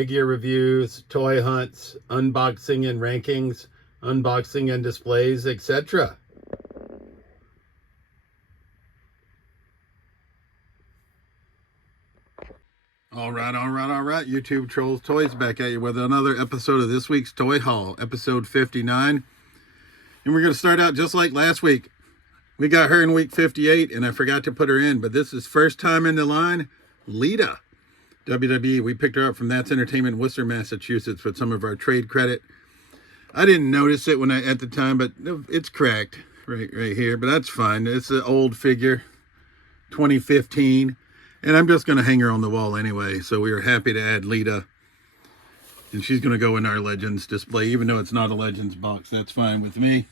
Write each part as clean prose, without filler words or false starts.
figure reviews, toy hunts, unboxing and rankings, unboxing and displays, etc. All right. YouTube Trolls Toys back at you with another episode of this week's Toy Haul, episode 59. And we're going to start out just like last week. We got her in week 58, and I forgot to put her in, but this is first time in the line, Lita. WWE, we picked her up from That's Entertainment, Worcester, Massachusetts, with some of our trade credit. I didn't notice it at the time, but it's cracked right here, but that's fine. It's an old figure, 2015. And I'm just going to hang her on the wall anyway. So we were happy to add Lita. And she's going to go in our Legends display. Even though it's not a Legends box, that's fine with me.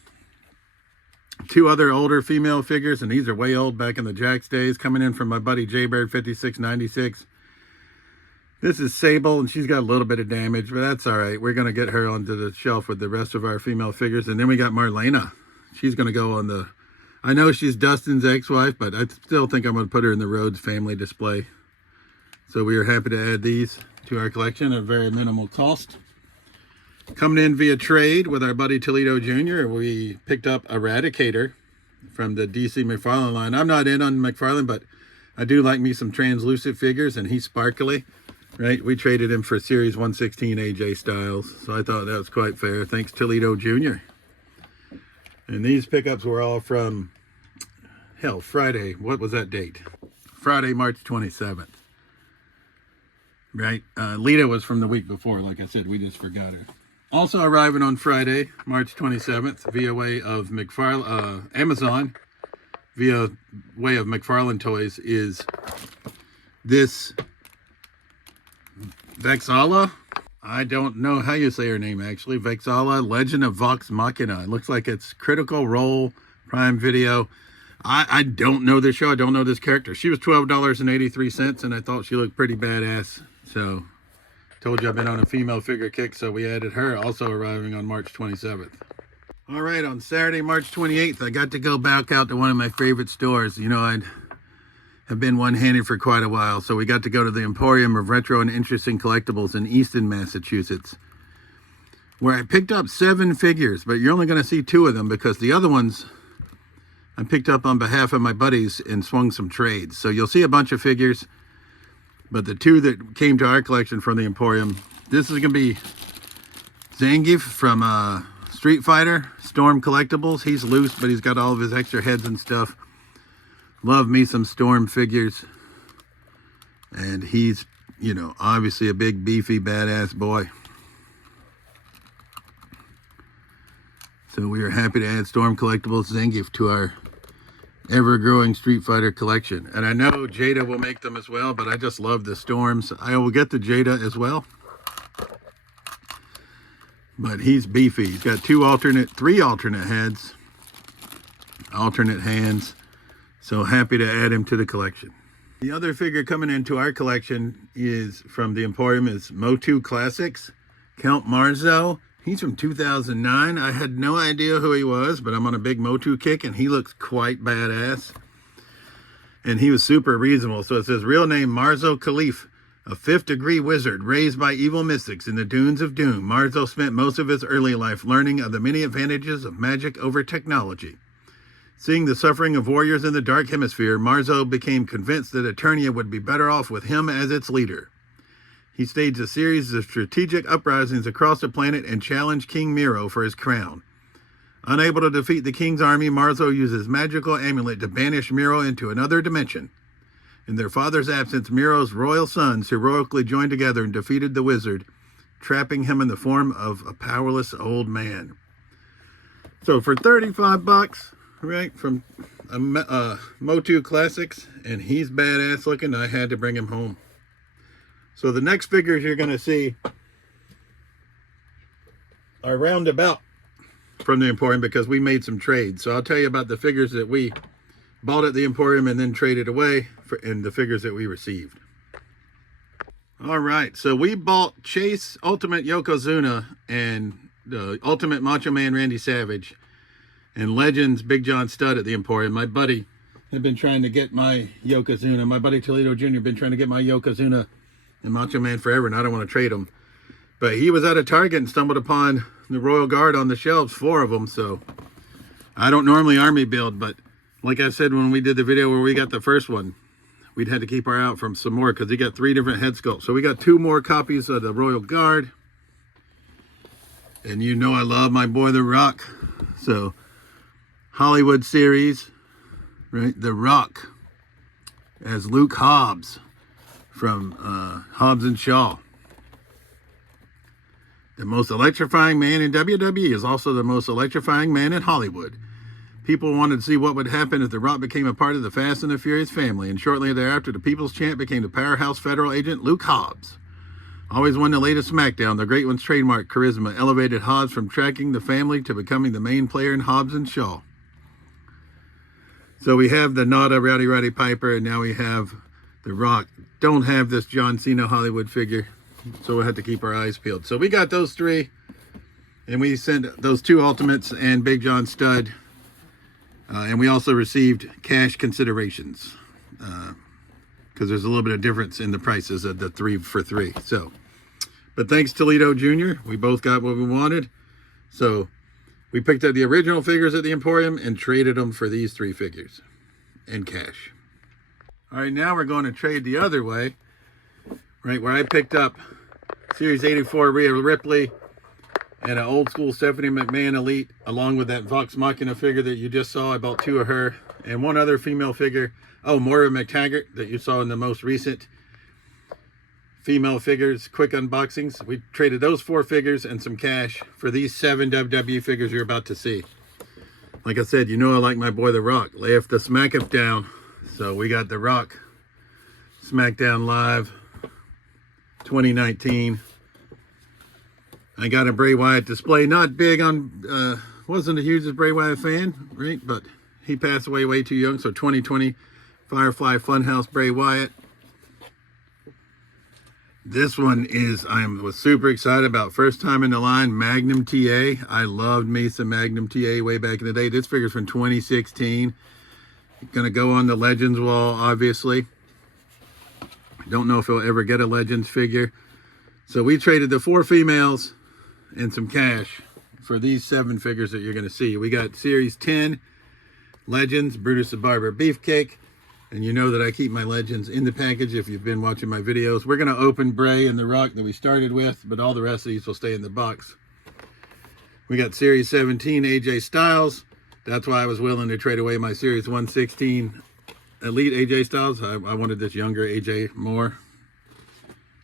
Two other older female figures. And these are way old, back in the Jakks days. Coming in from my buddy Jaybird 5696. This is Sable. And she's got a little bit of damage. But that's alright. We're going to get her onto the shelf with the rest of our female figures. And then we got Marlena. She's going to go on the... I know she's Dustin's ex-wife, but I still think I'm going to put her in the Rhodes family display. So we are happy to add these to our collection at a very minimal cost. Coming in via trade with our buddy Toledo Jr., we picked up Eradicator from the DC McFarlane line. I'm not in on McFarlane, but I do like me some translucent figures, and he's sparkly, right? We traded him for Series 116 AJ Styles, so I thought that was quite fair. Thanks, Toledo Jr. And these pickups were all from, Friday. What was that date? Friday, March 27th. Right? Lita was from the week before. Like I said, we just forgot her. Also arriving on Friday, March 27th, via way of Amazon, via way of McFarlane Toys, is this Vexala. I don't know how you say her name, actually. Vexala, Legend of Vox Machina. It looks like it's Critical Role, Prime Video. I don't know this show. I don't know this character. She was $12.83, and I thought she looked pretty badass. So, told you I've been on a female figure kick, so we added her, also arriving on March 27th. All right, on Saturday, March 28th, I got to go back out to one of my favorite stores. You know, I'd have been one-handed for quite a while, so we got to go to the Emporium of Retro and Interesting Collectibles in Easton, Massachusetts, where I picked up 7 figures, but you're only going to see 2 of them because the other ones I picked up on behalf of my buddies and swung some trades. So you'll see a bunch of figures, but the 2 that came to our collection from the Emporium, this is going to be Zangief from Street Fighter, Storm Collectibles. He's loose, but he's got all of his extra heads and stuff. Love me some Storm figures. And he's, you know, obviously a big, beefy, badass boy. So we are happy to add Storm Collectibles Zangief to our ever-growing Street Fighter collection. And I know Jada will make them as well, but I just love the Storms. I will get the Jada as well. But he's beefy. He's got 3 alternate heads, alternate hands. So happy to add him to the collection. The other figure coming into our collection is from the Emporium is Motu Classics, Count Marzo. He's from 2009. I had no idea who he was, but I'm on a big Motu kick, and he looks quite badass. And he was super reasonable. So it says, real name Marzo Khalif, a 5th-degree wizard raised by evil mystics in the Dunes of Doom. Marzo spent most of his early life learning of the many advantages of magic over technology. Seeing the suffering of warriors in the Dark Hemisphere, Marzo became convinced that Eternia would be better off with him as its leader. He staged a series of strategic uprisings across the planet and challenged King Miro for his crown. Unable to defeat the king's army, Marzo uses magical amulet to banish Miro into another dimension. In their father's absence, Miro's royal sons heroically joined together and defeated the wizard, trapping him in the form of a powerless old man. So for 35 bucks, right, from Motu Classics, and he's badass looking, I had to bring him home. So the next figures you're going to see are roundabout from the Emporium because we made some trades. So I'll tell you about the figures that we bought at the Emporium and then traded away and the figures that we received. All right, so we bought Chase Ultimate Yokozuna and Ultimate Macho Man Randy Savage and Legends Big John Studd at the Emporium. My buddy had been trying to get my Yokozuna. My buddy Toledo Jr. been trying to get my Yokozuna and Macho Man forever, and I don't want to trade them. But he was at a Target and stumbled upon the Royal Guard on the shelves, 4 of them. So I don't normally army build, but like I said when we did the video where we got the first one, we'd had to keep our eye out from some more because he got 3 different head sculpts. So we got 2 more copies of the Royal Guard. And you know I love my boy The Rock. So Hollywood series, right? The Rock as Luke Hobbs from Hobbs and Shaw. The most electrifying man in WWE is also the most electrifying man in Hollywood. People wanted to see what would happen if The Rock became a part of the Fast and the Furious family, and shortly thereafter, the People's Champ became the powerhouse federal agent Luke Hobbs. Always won the latest SmackDown, the Great One's trademark charisma elevated Hobbs from tracking the family to becoming the main player in Hobbs and Shaw. So we have the Nada Rowdy Roddy Piper, and now we have The Rock. Don't have this John Cena Hollywood figure, so we'll have to keep our eyes peeled. So we got those 3, and we sent those 2 Ultimates and Big John Studd. And we also received cash considerations because there's a little bit of difference in the prices of the 3 for 3. So, but thanks Toledo Jr., we both got what we wanted. So we picked up the original figures at the Emporium and traded them for these 3 figures in cash. All right, now we're going to trade the other way, right, where I picked up Series 84 Rhea Ripley and an old school Stephanie McMahon Elite, along with that Vox Machina figure that you just saw. I bought 2 of her, and 1 other female figure. Oh, Moira McTaggart that you saw in the most recent female figures quick unboxings. We traded those 4 figures and some cash for these 7 WWE figures you're about to see. Like I said, you know I like my boy The Rock. Layeth the smacketh down. So we got The Rock SmackDown Live 2019. I got a Bray Wyatt display. Not big on, wasn't the hugest Bray Wyatt fan, right? But he passed away way too young. So 2020 Firefly Funhouse Bray Wyatt. This one is, was super excited about. First time in the line, Magnum TA. I loved me some Magnum TA way back in the day. This figure's from 2016. Gonna go on the Legends wall, obviously. Don't know if he'll ever get a Legends figure. So we traded the 4 females and some cash for these 7 figures that you're going to see. We got Series 10 Legends, Brutus the Barber Beefcake. And you know that I keep my Legends in the package if you've been watching my videos. We're going to open Bray and The Rock that we started with, but all the rest of these will stay in the box. We got Series 17 AJ Styles. That's why I was willing to trade away my Series 116 Elite AJ Styles. I wanted this younger AJ more.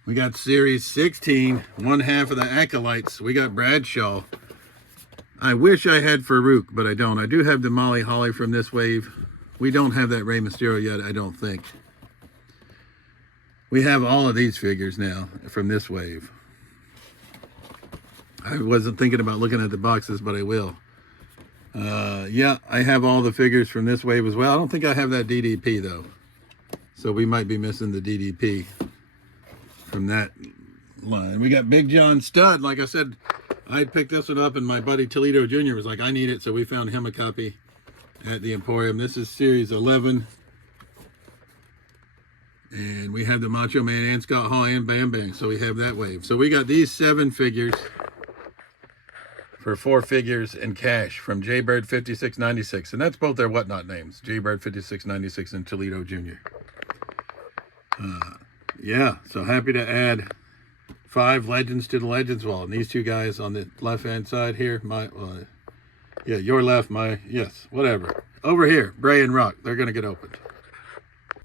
We got Series 16, 1/2 of the Acolytes. We got Bradshaw. I wish I had Farouk, but I don't. I do have the Molly Holly from this wave. We don't have that Rey Mysterio yet, I don't think. We have all of these figures now from this wave. I wasn't thinking about looking at the boxes, but I will. Yeah, I have all the figures from this wave as well. I don't think I have that DDP, though. So we might be missing the DDP from that line. We got Big John Studd. Like I said, I picked this one up and my buddy Toledo Jr. was like, I need it. So we found him a copy at the Emporium. This is Series 11. And we have the Macho Man and Scott Hall and Bam Bam. So we have that wave. So we got these 7 figures for 4 figures in cash from Jaybird 5696. And that's both their whatnot names. Jaybird 5696 and Toledo Jr. Yeah, so happy to add 5 Legends to the Legends wall. And these 2 guys on the left-hand side here, yeah, your left, yes, whatever. Over here, Bray and Rock, they're going to get opened.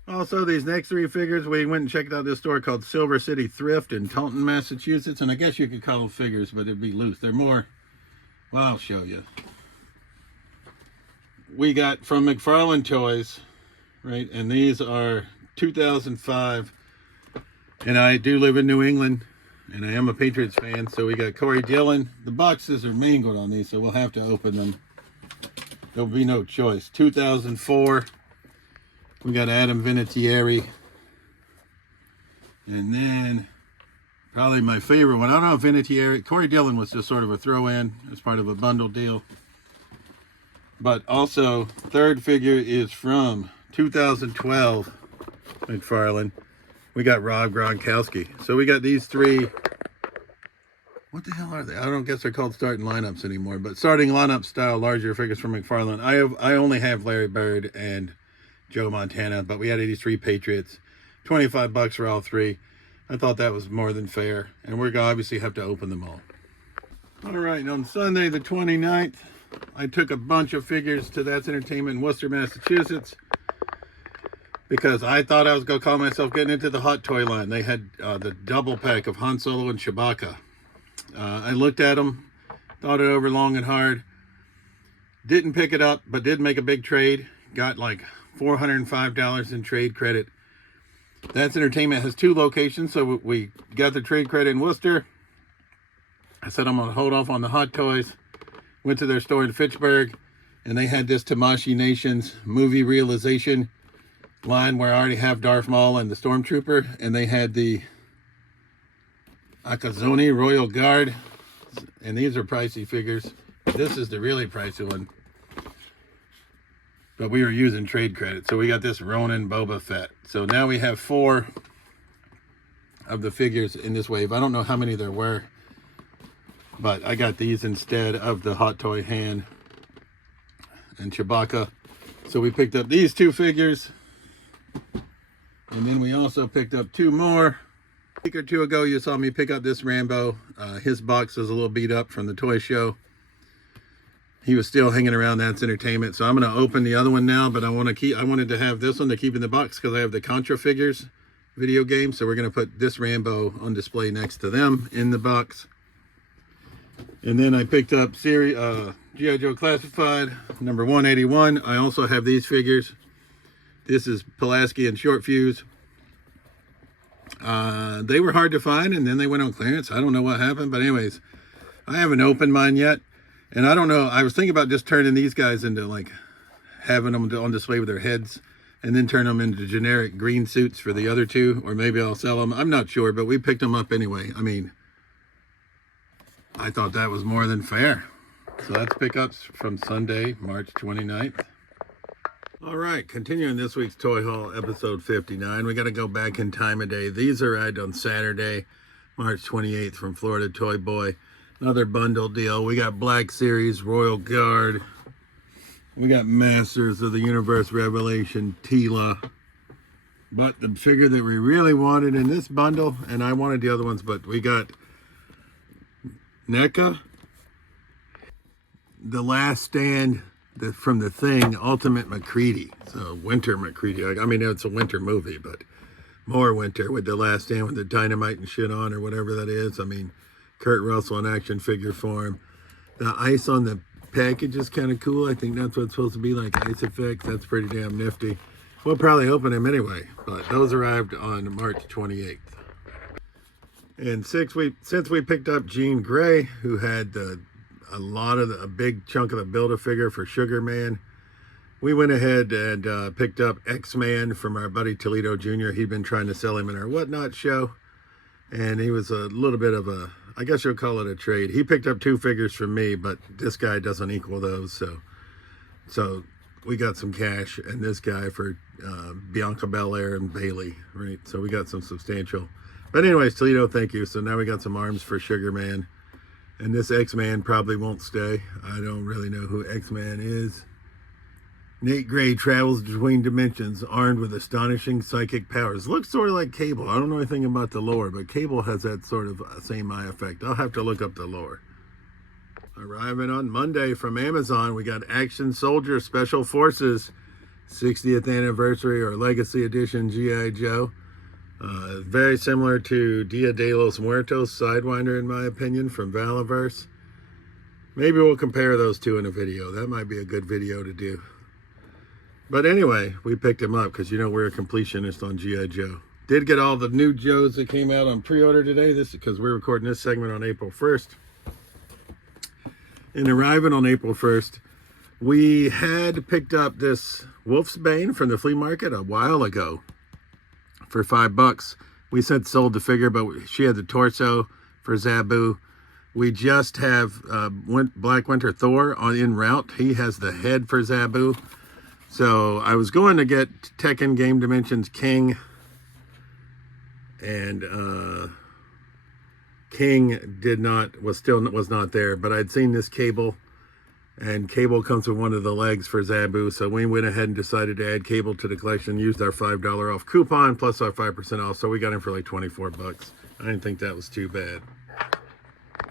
Also, these next 3 figures, we went and checked out this store called Silver City Thrift in Taunton, Massachusetts. And I guess you could call them figures, but it'd be loose. They're more, well, I'll show you. We got from McFarlane Toys, right? And these are 2005. And I do live in New England, and I am a Patriots fan. So we got Corey Dillon. The boxes are mangled on these, so we'll have to open them. There'll be no choice. 2004. We got Adam Vinatieri. And then probably my favorite one. I don't know if Vinatieri, Corey Dillon was just sort of a throw-in as part of a bundle deal. But also, third figure is from 2012 McFarlane. We got Rob Gronkowski. So we got these 3 What the hell are they? I don't guess they're called starting lineups anymore, but starting lineup style larger figures from McFarlane. I only have Larry Bird and Joe Montana, but we had 83 Patriots, $25 for all three. I thought that was more than fair, and we're gonna obviously have to open them all. All right, and on Sunday the 29th, I took a bunch of figures to That's Entertainment in Worcester, Massachusetts, because I thought I was gonna call myself getting into the hot toy line. They had the double pack of Han Solo and Chewbacca. I looked at them, thought it over long and hard, didn't pick it up, but did make a big trade. Got like $405 in trade credit. That's Entertainment has 2 locations, so we got the trade credit in Worcester. I said I'm going to hold off on the hot toys. Went to their store in Fitchburg, and they had this Tamashii Nations movie realization line where I already have Darth Maul and the Stormtrooper, and they had the Akazoni Royal Guard, and these are pricey figures. This is the really pricey one, but we were using trade credit, so we got this Ronin Boba Fett. So now we have 4 of the figures in this wave. I don't know how many there were, but I got these instead of the Hot Toy Han and Chewbacca. So we picked up these 2 figures, and then we also picked up 2 more. A week or 2 ago, you saw me pick up this Rambo. His box was a little beat up from the toy show. He was still hanging around That's Entertainment, so I'm going to open the other one now. But I wanted to have this one to keep in the box because I have the Contra figures video game. So we're going to put this Rambo on display next to them in the box. And then I picked up G.I. Joe Classified number 181. I also have these figures. This is Pulaski and Short Fuse. They were hard to find, and then they went on clearance. I don't know what happened, but anyways, I haven't opened mine yet, and I don't know. I was thinking about just turning these guys into like having them on display with their heads, and then turn them into generic green suits for the other 2, or maybe I'll sell them. I'm not sure, but we picked them up anyway. I mean, I thought that was more than fair. So that's pickups from Sunday, March 29th. All right, continuing this week's Toy Haul, episode 59. We got to go back in time a day. These arrived on Saturday, March 28th from Florida Toy Boy. Another bundle deal. We got Black Series, Royal Guard. We got Masters of the Universe Revelation, Tila. But the figure that we really wanted in this bundle, and I wanted the other ones, but we got NECA, The Last Stand, from The Thing, Ultimate MacReady. So Winter MacReady. I mean, it's a winter movie, but more winter with The Last Stand with the dynamite and shit on, or whatever that is. I mean, Kurt Russell in action figure form. The ice on the package is kind of cool. I think that's what it's supposed to be, like ice effects. That's pretty damn nifty. We'll probably open them anyway, but those arrived on March 28th. And since we picked up Jean Grey, who had a big chunk of the Build-A-Figure for Sugar Man, we went ahead and picked up X-Man from our buddy Toledo Jr. He'd been trying to sell him in our Whatnot show, and he was a little bit of a, I guess you'll call it a trade. He picked up 2 figures from me, but this guy doesn't equal those, so we got some cash, and this guy for Bianca Belair and Bailey, right? So we got some substantial. But anyways, Toledo, thank you. So now we got some arms for Sugar Man. And this X-Man probably won't stay. I don't really know who X-Man is. Nate Gray travels between dimensions, armed with astonishing psychic powers. Looks sort of like Cable. I don't know anything about the lore, but Cable has that sort of same eye effect. I'll have to look up the lore. Arriving on Monday from Amazon, we got Action Soldier Special Forces 60th Anniversary or Legacy Edition G.I. Joe. Very similar to Dia de los Muertos Sidewinder, in my opinion, from Valaverse. Maybe we'll compare those 2 in a video. That might be a good video to do. But anyway, we picked him up because, you know, we're a completionist on G.I. Joe. Did get all the new Joes that came out on pre-order today. This is because we're recording this segment on April 1st. And arriving on April 1st, we had picked up this Wolf's Bane from the flea market a while ago for $5. We said sold the figure, but she had the torso for Zabu. We just have Black Winter Thor en route. He has the head for Zabu. So I was going to get Tekken Game Dimensions King and King was not there, but I'd seen this cable, and cable comes with one of the legs for Zabu, so we went ahead and decided to add cable to the collection, used our $5 off coupon plus our 5% off, so we got him for like 24 bucks. I didn't think that was too bad.